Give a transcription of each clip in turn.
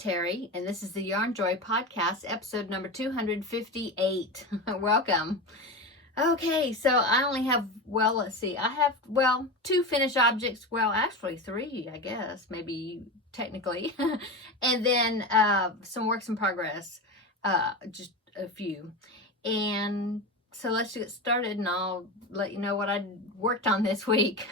Terri, and this is the Yarnjoy podcast, episode number 258. Welcome. Okay, so I only have, I have, two finished objects. Well, actually three, I guess, maybe technically. And then some works in progress, just a few. And so let's get started and I'll let you know what I worked on this week.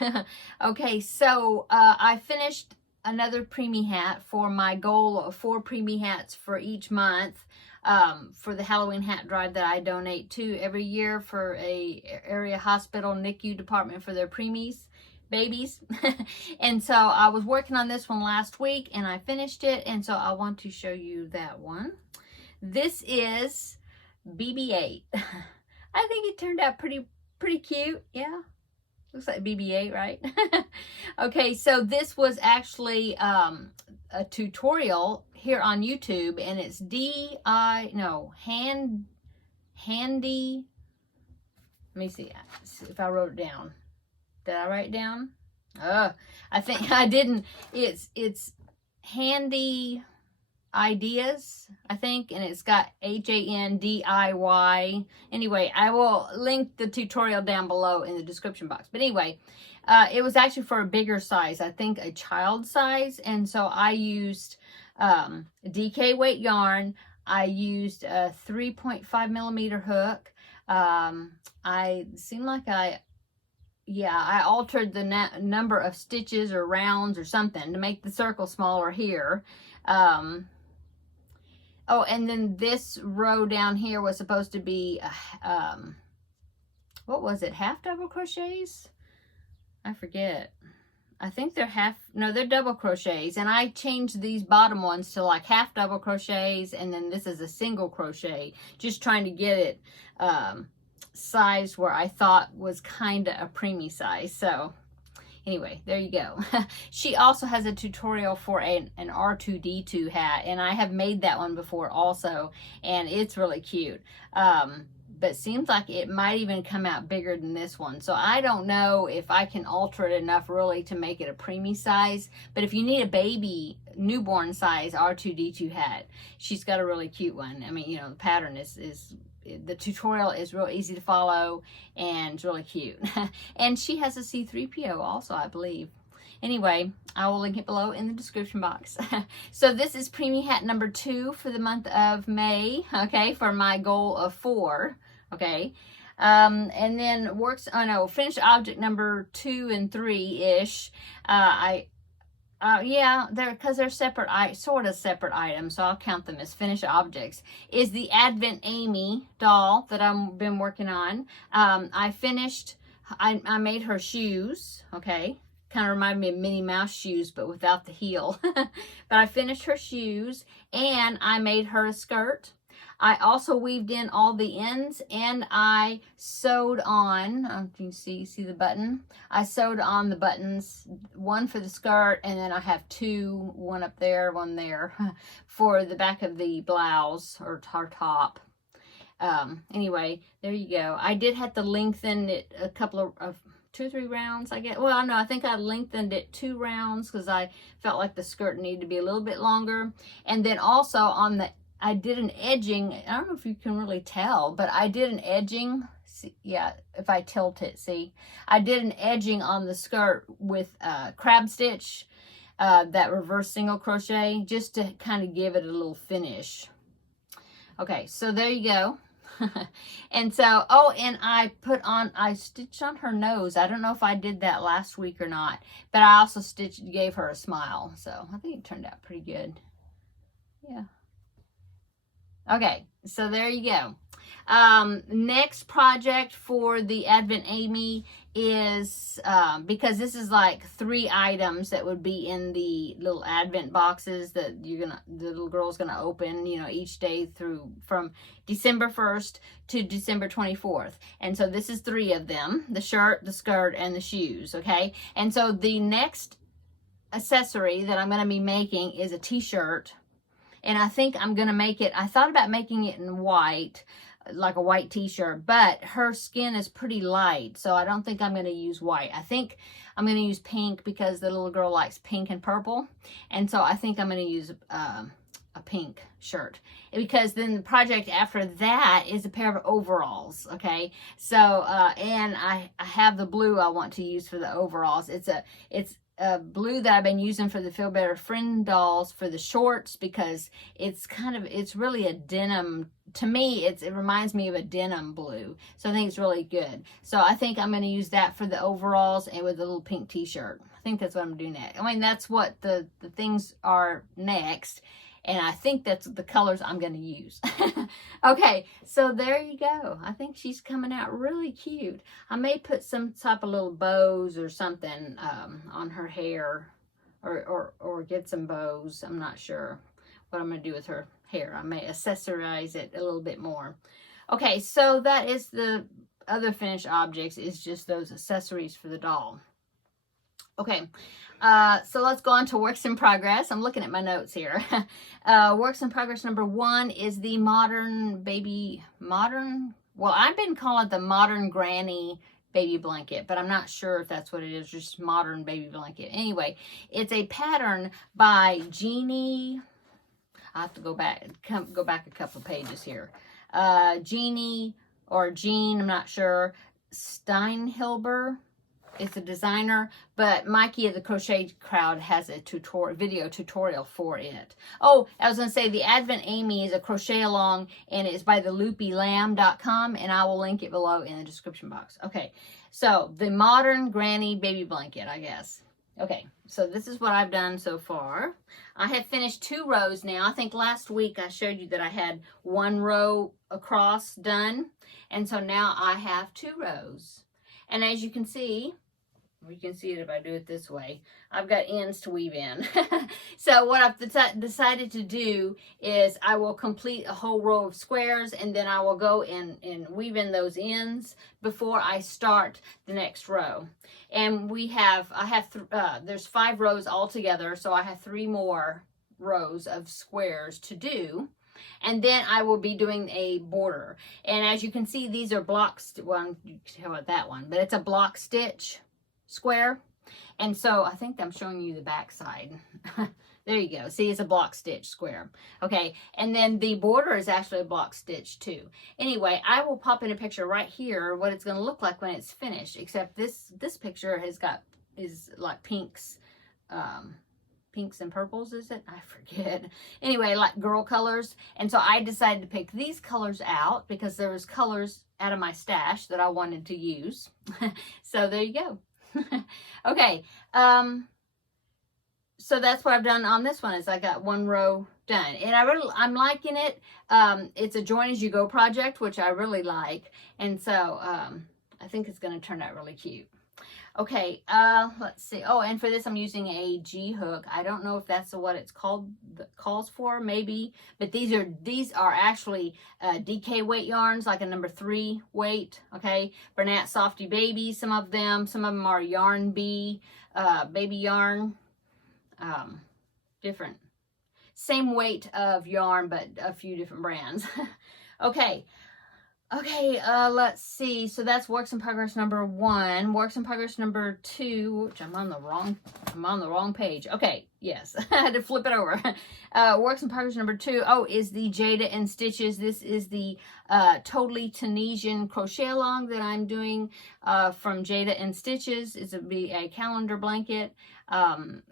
Okay, so I finished another preemie hat for my goal of 4 preemie hats for each month for the Halloween hat drive that I donate to every year for a area hospital NICU department for their preemies, babies. And so I was working on this one last week and I finished it, and so I want to show you that one. This is BB-8. I think it turned out pretty cute. Yeah. Looks like BB-8, right? Okay, so this was actually a tutorial here on YouTube, and it's handy. Let me see if I wrote it down. Did I write it down? I think I didn't. It's handy ideas, I think, and it's got HANDIY. Anyway, I will link the tutorial down below in the description box. But anyway, it was actually for a bigger size, I think a child size, and so I used DK weight yarn. I used a 3.5 millimeter hook. I altered the number of stitches or rounds or something to make the circle smaller here. Oh, and then this row down here was supposed to be, what was it, half double crochets? I forget. I think they're they're double crochets. And I changed these bottom ones to like half double crochets, and then this is a single crochet. Just trying to get it sized where I thought was kind of a preemie size. So anyway, there you go. She also has a tutorial for an R2D2 hat, and I have made that one before also, and it's really cute. But seems like it might even come out bigger than this one. So I don't know if I can alter it enough really to make it a preemie size. But if you need a baby, newborn size R2D2 hat, she's got a really cute one. I mean, the pattern the tutorial is real easy to follow and it's really cute. And she has a C3PO also, I believe. Anyway, I will link it below in the description box. So this is preemie hat number 2 for the month of May, okay, for my goal of 4, okay. And then finished object number 2 and 3-ish. They're separate, sort of separate items, so I'll count them as finished objects, is the Advent Amy doll that I've been working on. I made her shoes, okay. Kind of reminded me of Minnie Mouse shoes, but without the heel. But I finished her shoes, and I made her a skirt. I also weaved in all the ends, and I sewed on, you can see the button. I sewed on the buttons, one for the skirt, and then I have 2, one up there, one there, for the back of the blouse or top. Anyway, there you go. I did have to lengthen it a couple of 2 or 3 rounds, I guess. Well, no, I think I lengthened it 2 rounds because I felt like the skirt needed to be a little bit longer. And then also I did an edging. I don't know if you can really tell, but I did an edging. See, yeah, if I tilt it, see. I did an edging on the skirt with crab stitch, that reverse single crochet, just to kind of give it a little finish. Okay, so there you go. And so, and I stitched on her nose. I don't know if I did that last week or not, but I also gave her a smile. So I think it turned out pretty good. Yeah. Okay, so there you go. Next project for the Advent Amy is, because this is like 3 items that would be in the little Advent boxes that the little girl's gonna open, each day from December 1st to December 24th. And so this is 3 of them: the shirt, the skirt, and the shoes, okay? And so the next accessory that I'm gonna be making is a t-shirt. And I think I'm going to make it, I thought about making it in white, like a white t-shirt, but her skin is pretty light, so I don't think I'm going to use white. I think I'm going to use pink because the little girl likes pink and purple, and so I think I'm going to use a pink shirt, because then the project after that is a pair of overalls. Okay, so and I have the blue I want to use for the overalls. It's a blue that I've been using for the Feel Better Friend dolls for the shorts, because it's really a denim. To me, it reminds me of a denim blue, so I think it's really good. So I think I'm going to use that for the overalls and with a little pink t-shirt. I think that's what I'm doing next. I mean, that's what the things are next, and I think that's the colors I'm going to use. Okay, so there you go. I think she's coming out really cute. I may put some type of little bows or something on her hair, or get some bows. I'm not sure what I'm going to do with her hair. I may accessorize it a little bit more. Okay, so that is the other finished objects, is just those accessories for the doll. Okay, so let's go on to works in progress. I'm looking at my notes here. Works in progress number 1 is the well, I've been calling it the modern granny baby blanket, but I'm not sure if that's what it is, just modern baby blanket. Anyway, it's a pattern by Jeannie. I have to go back a couple pages here. Jeannie or Jean, I'm not sure. Steinhilber is the designer, but Mikey of the Crochet Crowd has a video tutorial for it. Oh, I was going to say the Advent Amy is a crochet along, and it's by theloopylamb.com, and I will link it below in the description box. Okay, so the modern granny baby blanket, I guess. Okay, so this is what I've done so far. I have finished 2 rows now. I think last week I showed you that I had 1 row across done, and so now I have 2 rows. And as you can see, we can see it if I do it this way, I've got ends to weave in. So what I've decided to do is I will complete a whole row of squares, and then I will go and weave in those ends before I start the next row. And there's 5 rows altogether, so I have 3 more rows of squares to do. And then I will be doing a border. And as you can see, these are well, you can tell about that one, but it's a block stitch square. And so I think I'm showing you the back side. There you go. See, it's a block stitch square. Okay, and then the border is actually a block stitch too. Anyway, I will pop in a picture right here what it's going to look like when it's finished, except this picture is like pinks and purples, is it? I forget. Anyway, like girl colors. And so I decided to pick these colors out because there was colors out of my stash that I wanted to use. So there you go. Okay, so that's what I've done on this one, is I got 1 row done, and I'm liking it. It's a join as you go project, which I really like, and so I think it's going to turn out really cute. Okay, let's see. Oh, and for this I'm using a G hook. I don't know if that's what it's calls for, maybe, but these are actually DK weight yarns, like a number 3 weight. Okay, Bernat Softy Baby, some of them are Yarn Bee, baby yarn, different, same weight of yarn, but a few different brands. Okay. Okay, let's see. So that's works in progress number 1. Works in progress number 2, which I'm on the wrong page. Okay, yes, I had to flip it over. Works in progress number 2, is the Jada and Stitches. This is the Totally Tunisian crochet along that I'm doing from Jada and Stitches. It's be a calendar blanket.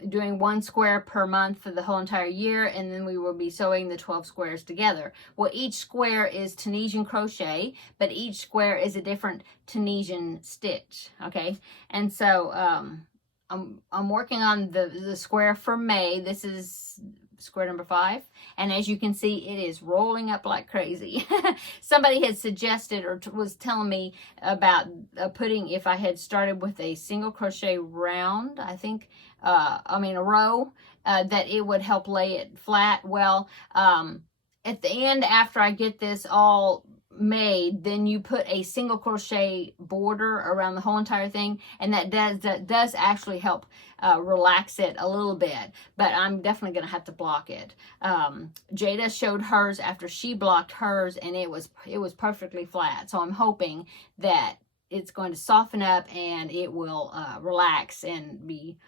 Doing 1 square per month for the whole entire year, and then we will be sewing the 12 squares together. Well, each square is Tunisian crochet, but each square is a different Tunisian stitch. Okay, and so I'm working on the square for May. This is square number 5, and as you can see, it is rolling up like crazy. Somebody had suggested or was telling me about if I had started with a single crochet round, I think, a row, that it would help lay it flat. Well, at the end, after I get this all made, then you put a single crochet border around the whole entire thing, and that does actually help relax it a little bit, but I'm definitely gonna have to block it. Jada showed hers after she blocked hers, and it was perfectly flat, so I'm hoping that it's going to soften up and it will relax and be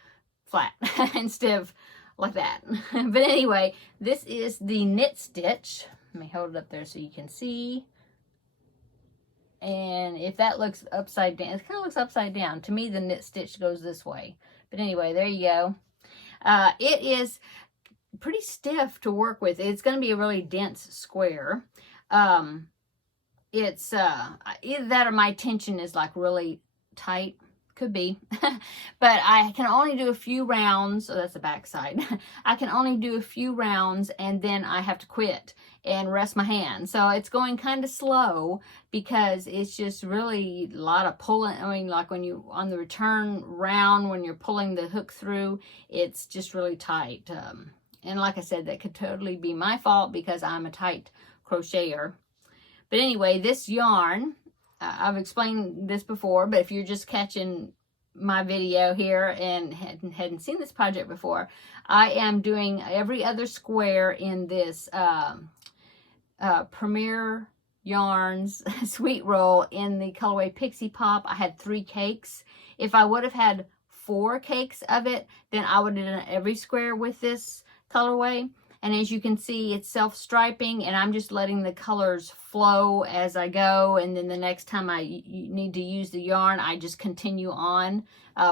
flat instead of like that. But anyway, this is the knit stitch. Let me hold it up there so you can see. And if that looks upside down, it kind of looks upside down. To me, the knit stitch goes this way. But anyway, there you go. It is pretty stiff to work with. It's going to be a really dense square. It's either that or my tension is like really tight. Could be. But I can only do a few rounds. So that's the back side. I can only do a few rounds and then I have to quit and rest my hand. So it's going kind of slow because it's just really a lot of pulling. I mean, like when you on the return round, when you're pulling the hook through, it's just really tight. And like I said, that could totally be my fault because I'm a tight crocheter. But anyway, this yarn, I've explained this before, but if you're just catching my video here and hadn't seen this project before, I am doing every other square in this Premier Yarns Sweet Roll in the colorway Pixie Pop. I had 3 cakes. If I would have had 4 cakes of it, then I would have done every square with this colorway. And as you can see, it's self-striping, and I'm just letting the colors flow as I go. And then the next time I need to use the yarn, I just continue on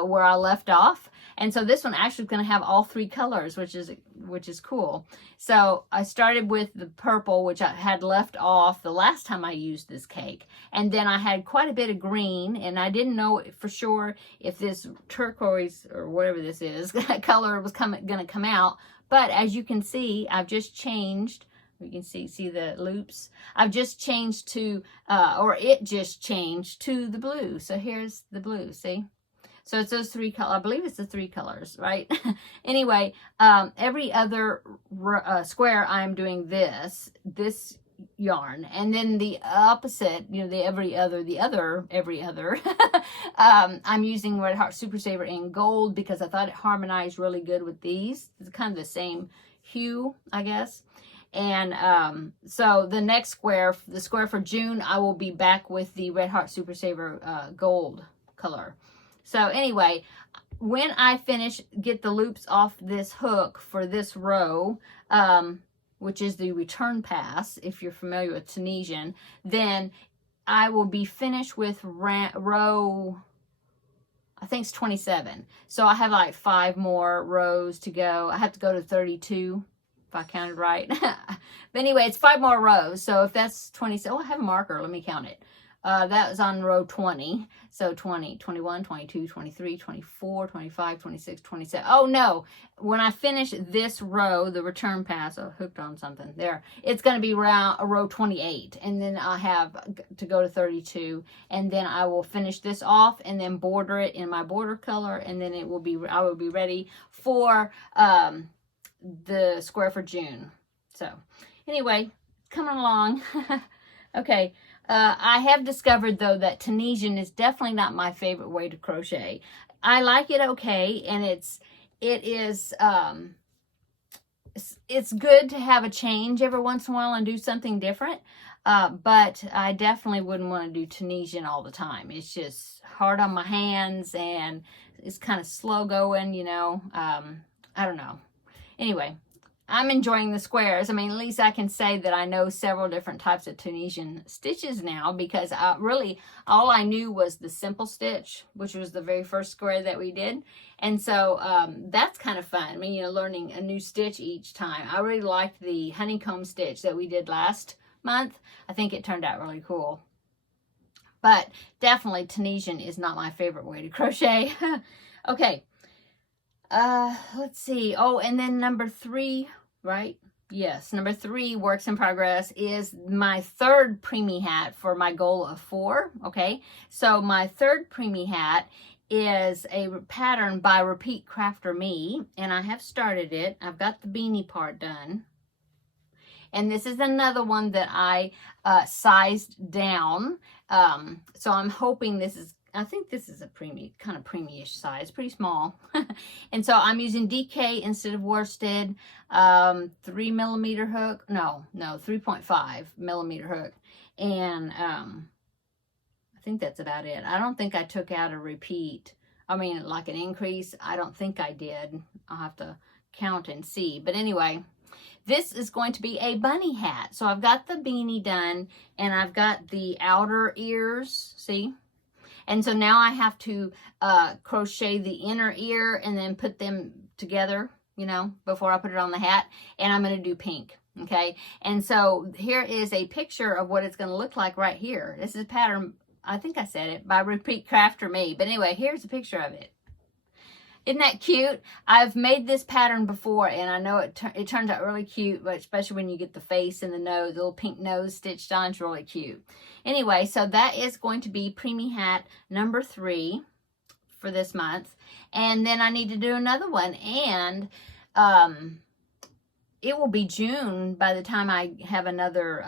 where I left off. And so this one actually is going to have all 3 colors, which is cool. So I started with the purple, which I had left off the last time I used this cake. And then I had quite a bit of green, and I didn't know for sure if this turquoise or whatever this is color was going to come out. But as you can see, I've just changed. You can see the loops. I've just changed to, or it just changed to the blue. So here's the blue, see? So it's those 3 colors. I believe it's the 3 colors, right? Anyway, every other square I'm doing this yarn, and then the opposite, you know, every other I'm using Red Heart Super Saver in gold because I thought it harmonized really good with these. It's kind of the same hue, I guess. And so the next square, the square for June, I will be back with the Red Heart Super Saver gold color. So anyway, when I get the loops off this hook for this row, which is the return pass, if you're familiar with Tunisian, then I will be finished with row, I think it's 27. So I have like 5 more rows to go. I have to go to 32, if I counted right. But anyway, it's 5 more rows. So if that's 27, oh, I have a marker. Let me count it. That was on row 20. So 20, 21, 22, 23, 24, 25, 26, 27. Oh no, when I finish this row, the return pass, oh, hooked on something there. It's going to be row 28. And then I have to go to 32. And then I will finish this off and then border it in my border color. And then I will be ready for the square for June. So anyway, coming along. Okay. I have discovered, though, that Tunisian is definitely not my favorite way to crochet. I like it okay, and it's good to have a change every once in a while and do something different, but I definitely wouldn't want to do Tunisian all the time. It's just hard on my hands, and it's kind of slow going, you know. I don't know. Anyway, I'm enjoying the squares. I mean, at least I can say that I know several different types of Tunisian stitches now, because really all I knew was the simple stitch, which was the very first square that we did. And so that's kind of fun. I mean, you know, learning a new stitch each time. I really liked the honeycomb stitch that we did last month. I think it turned out really cool. But definitely Tunisian is not my favorite way to crochet. Okay. Let's see. Oh, and then number 3, right? Yes, number 3 works in progress is my 3rd preemie hat for my goal of 4. Okay, so my 3rd preemie hat is a pattern by Repeat Crafter Me, and I have started it. I've got the beanie part done, and this is another one that I sized down. So I'm hoping I think this is a preemie, kind of preemie-ish size, pretty small. And so I'm using DK instead of worsted, 3mm hook, no, 3.5 millimeter hook. And I think that's about it. I don't think I took out a repeat. I mean, like an increase. I don't think I did. I'll have to count and see. But anyway, this is going to be a bunny hat. So I've got the beanie done, and I've got the outer ears, see? And so now I have to crochet the inner ear and then put them together, you know, before I put it on the hat. And I'm going to do pink, okay? And so here is a picture of what it's going to look like right here. This is a pattern, I think I said it, by Repeat Crafter Me. But anyway, here's a picture of it. Isn't that cute? I've made this pattern before, and I know it turns out really cute, but especially when you get the face and the nose, the little pink nose stitched on, it's really cute. Anyway, so that is going to be Preemie Hat number 3 for this month. And then I need to do another one, and it will be June by the time I have another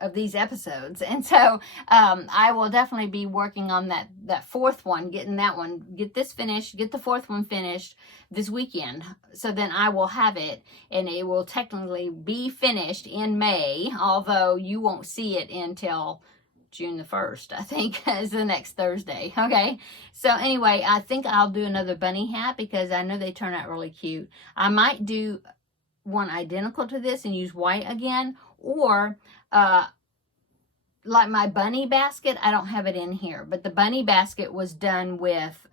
of these episodes. And so I will definitely be working on that fourth one, getting that one, get this finished, get the fourth one finished this weekend. So then I will have it, and it will technically be finished in May, although you won't see it until June the 1st, I think, is the next Thursday. Okay. So anyway, I think I'll do another bunny hat because I know they turn out really cute. I might do one identical to this and use white again, or like my bunny basket, I don't have it in here, but the bunny basket was done with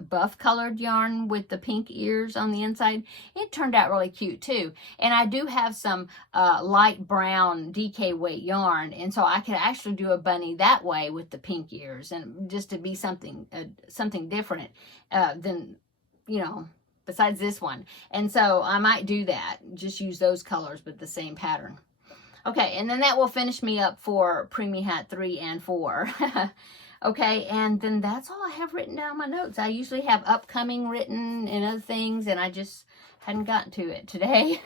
buff colored yarn with the pink ears on the inside. It turned out really cute too. And I do have some light brown DK weight yarn, and so I could actually do a bunny that way with the pink ears, and just to be something different than, you know, besides this one. And so I might do that, just use those colors but the same pattern. Okay, and then that will finish me up for Preemie Hat 3 and 4. Okay, and then that's all I have written down in my notes. I usually have upcoming written and other things, and I just hadn't gotten to it today.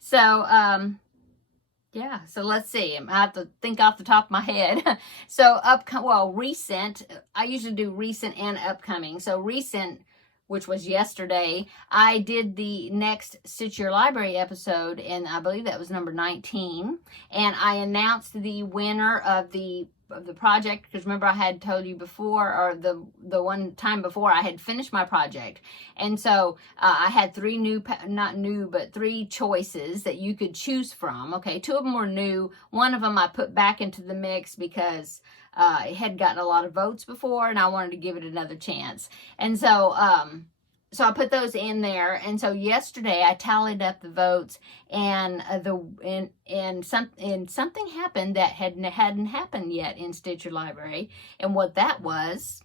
So, yeah, so let's see. I have to think off the top of my head. So, recent. I usually do recent and upcoming. So, recent, which was yesterday, I did the next Stitch Your Library episode, and I believe that was number 19. And I announced the winner of the project, because remember I had told you before, or the one time before, I had finished my project. And so I had 3 3 choices that you could choose from. Okay, 2 of them were new. One of them I put back into the mix because it had gotten a lot of votes before, and I wanted to give it another chance. And so so I put those in there. And so yesterday I tallied up the votes, and something happened that hadn't happened yet in Stitch Your Library. And what that was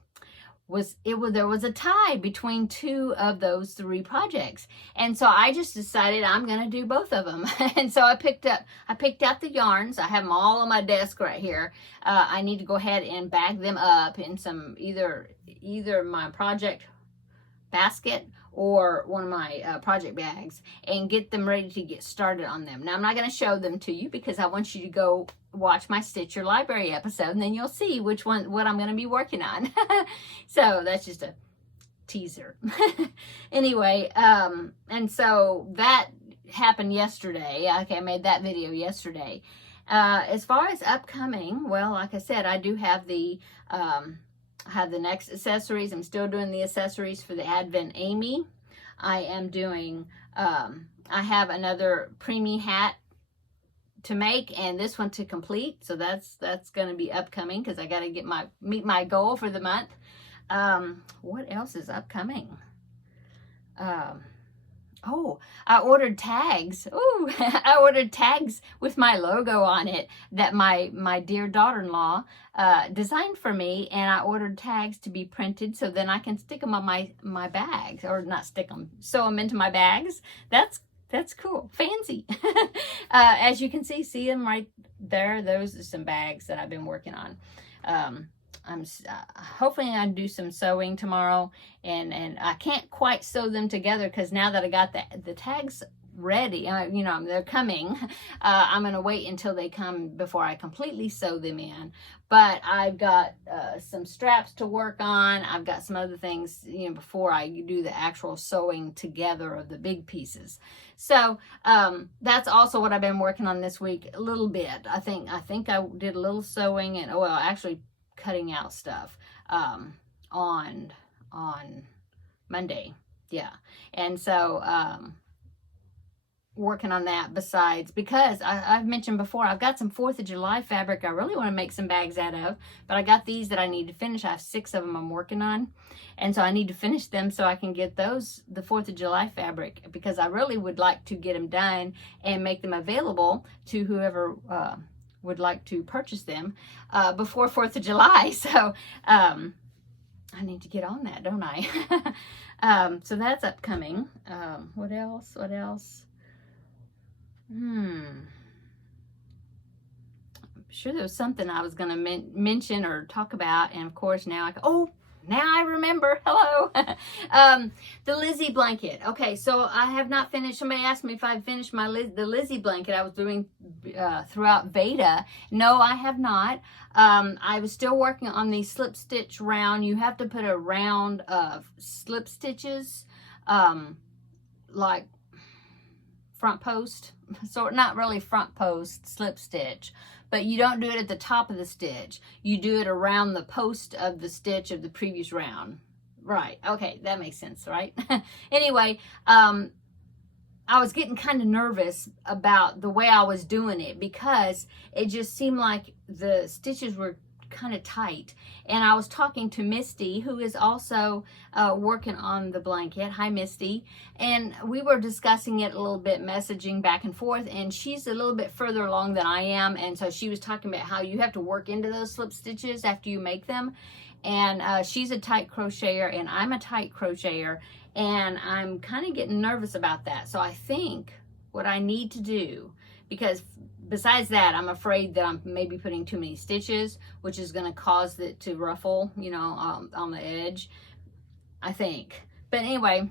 there was a tie between 2 of those 3 projects. And so I just decided I'm going to do both of them. And so I picked out the yarns. I have them all on my desk right here. I need to go ahead and bag them up in some, either my project basket or one of my project bags, and get them ready to get started on them. Now, I'm not going to show them to you because I want you to go watch my Stitch Your Library episode, and then you'll see what I'm going to be working on. So that's just a teaser. Anyway, and so that happened yesterday. Okay, I made that video yesterday. As far as upcoming, well, like I said, I do have the next accessories. I'm still doing the accessories for the Advent Amy. I am doing, I have another Preemie hat to make, and this one to complete. So that's going to be upcoming because I got to meet my goal for the month. What else is upcoming? Oh, I ordered tags. Ooh, I ordered tags with my logo on it that my dear daughter-in-law designed for me, and I ordered tags to be printed so then I can stick them on my bags, or not stick them, sew them into my bags. That's cool, fancy. As you can see them right there. Those are some bags that I've been working on. I'm hopefully I do some sewing tomorrow, and I can't quite sew them together because now that I got the tags ready, you know, they're coming. I'm gonna wait until they come before I completely sew them in. But I've got some straps to work on. I've got some other things, you know, before I do the actual sewing together of the big pieces. So that's also what I've been working on this week a little bit. I think I did a little sewing, and well, actually cutting out stuff on Monday. Yeah. And so, working on that besides, because I've mentioned before, I've got some 4th of July fabric I really want to make some bags out of, but I got these that I need to finish. I have 6 of them I'm working on, and so I need to finish them so I can get those, the 4th of July fabric, because I really would like to get them done and make them available to whoever would like to purchase them before 4th of July. So I need to get on that, don't I? So that's upcoming. What else? I'm sure there was something I was going to mention or talk about, and of course now now I remember. Hello. The Lizzie Blanket. Okay, so I have not finished. Somebody asked me if I finished the Lizzie Blanket I was doing throughout beta. No, I have not. I was still working on the slip stitch round. You have to put a round of slip stitches, like front post, so not really front post slip stitch, but you don't do it at the top of the stitch. You do it around the post of the stitch of the previous round. Right. Okay, that makes sense, right? Anyway, I was getting kind of nervous about the way I was doing it, because it just seemed like the stitches were kind of tight. And I was talking to Misty, who is also working on the blanket. Hi, Misty. And we were discussing it a little bit, messaging back and forth, and she's a little bit further along than I am, and so she was talking about how you have to work into those slip stitches after you make them. And she's a tight crocheter and I'm a tight crocheter, and I'm kind of getting nervous about that. So I think what I need to do, because besides that, I'm afraid that I'm maybe putting too many stitches, which is going to cause it to ruffle, you know, on the edge, I think. But anyway,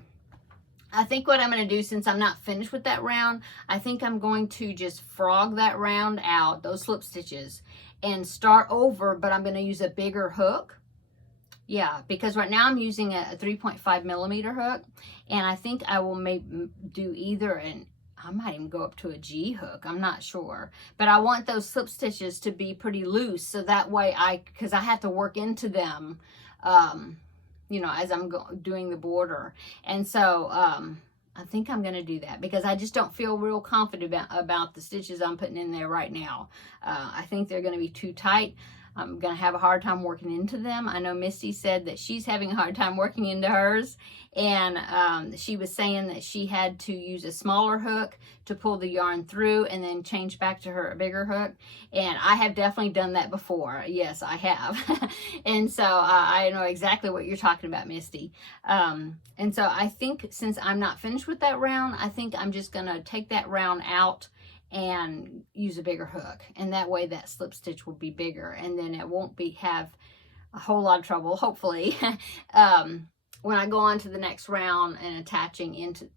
I think what I'm going to do, since I'm not finished with that round, I think I'm going to just frog that round out, those slip stitches, and start over, but I'm going to use a bigger hook. Yeah, because right now I'm using a 3.5 millimeter hook, and I think I will do either I might even go up to a G hook. I'm not sure. But I want those slip stitches to be pretty loose, so that way because I have to work into them, you know, as I'm doing the border. And so I think I'm going to do that, because I just don't feel real confident about the stitches I'm putting in there right now. I think they're going to be too tight. I'm going to have a hard time working into them. I know Misty said that she's having a hard time working into hers, and she was saying that she had to use a smaller hook to pull the yarn through and then change back to her bigger hook. And I have definitely done that before. Yes, I have. And so I know exactly what you're talking about, Misty. And so I think, since I'm not finished with that round, I think I'm just going to take that round out and use a bigger hook, and that way that slip stitch will be bigger, and then it won't have a whole lot of trouble, hopefully, when I go on to the next round and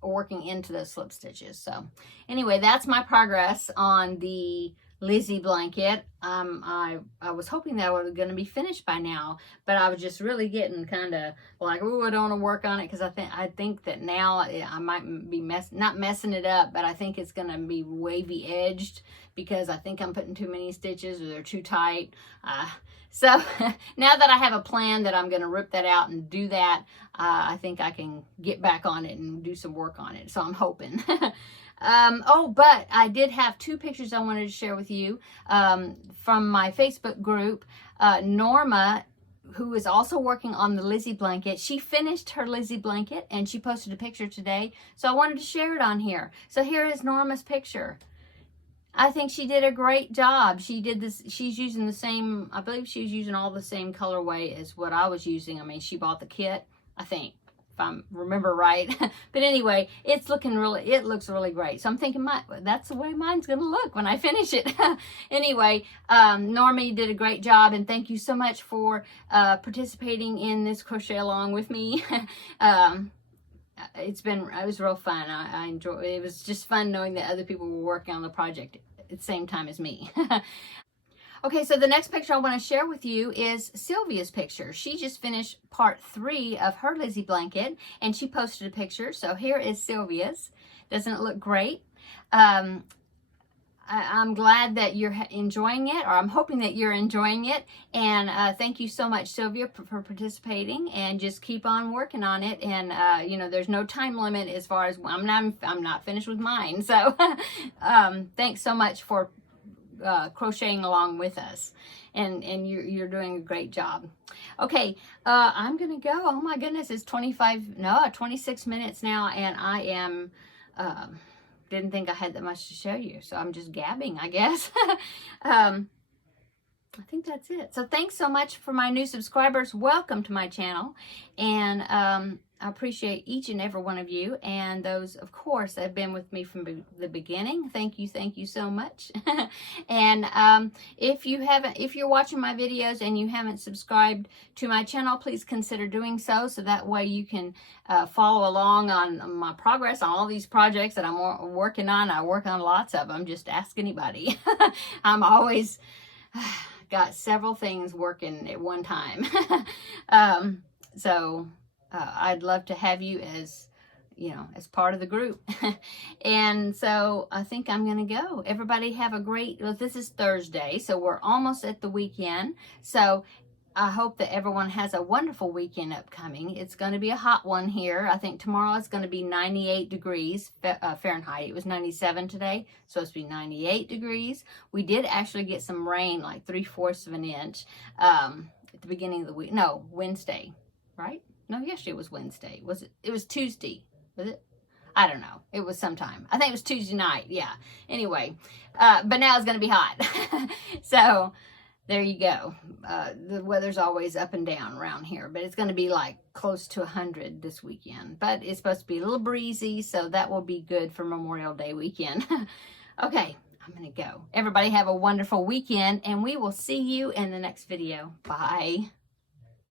working into those slip stitches. So anyway, that's my progress on the Lizzie Blanket. I was hoping that I was going to be finished by now, but I was just really getting kind of like, oh, I don't want to work on it, because I think that now I might be not messing it up, but I think it's going to be wavy edged, because I think I'm putting too many stitches, or they're too tight. So now that I have a plan that I'm going to rip that out and do that, I think I can get back on it and do some work on it. So I'm hoping. Oh, but I did have 2 pictures I wanted to share with you from my Facebook group. Norma, who is also working on the Lizzie Blanket, she finished her Lizzie Blanket and she posted a picture today, so I wanted to share it on here. So here is Norma's picture. I think she did a great job. She did this, she's using the same, I believe she was using all the same colorway as what I was using. I mean, she bought the kit, I think, if I remember right. But anyway, it looks really great. So I'm thinking that's the way mine's going to look when I finish it. Anyway, Norma, you did a great job, and thank you so much for participating in this crochet along with me. It was real fun. I enjoyed it. It was just fun knowing that other people were working on the project at the same time as me. Okay, so the next picture I want to share with you is Sylvia's picture. She just finished part 3 of her Lizzie Blanket, and she posted a picture. So here is Sylvia's. Doesn't it look great? I'm glad that you're enjoying it, or I'm hoping that you're enjoying it. And thank you so much, Sylvia, for participating. And just keep on working on it. And you know, there's no time limit as far as I'm not finished with mine. So thanks so much for crocheting along with us. And you're doing a great job. Okay, I'm gonna go. Oh my goodness, it's 26 minutes now, and I am. Didn't think I had that much to show you, so I'm just gabbing, I guess. I think that's it. So thanks so much for my new subscribers. Welcome to my channel, and I appreciate each and every one of you, and those, of course, that have been with me from the beginning. Thank you so much. And if you're watching my videos and you haven't subscribed to my channel, please consider doing so that way you can follow along on my progress on all these projects that I'm working on. I work on lots of them. Just ask anybody. I'm always got several things working at one time. I'd love to have you as, you know, as part of the group. And so I think I'm going to go. Everybody have a great, well, this is Thursday, so we're almost at the weekend. So I hope that everyone has a wonderful weekend upcoming. It's going to be a hot one here. I think tomorrow it's going to be 98 degrees Fahrenheit. It was 97 today, so it's supposed to be 98 degrees. We did actually get some rain, like 3/4 of an inch at the beginning of the week. No, Wednesday, right? No, yesterday was Wednesday. Was it? It was Tuesday. Was it? I don't know. It was sometime. I think it was Tuesday night. Yeah. Anyway, but now it's going to be hot. So there you go. The weather's always up and down around here, but it's going to be like close to 100 this weekend. But it's supposed to be a little breezy, so that will be good for Memorial Day weekend. Okay, I'm going to go. Everybody have a wonderful weekend, and we will see you in the next video. Bye.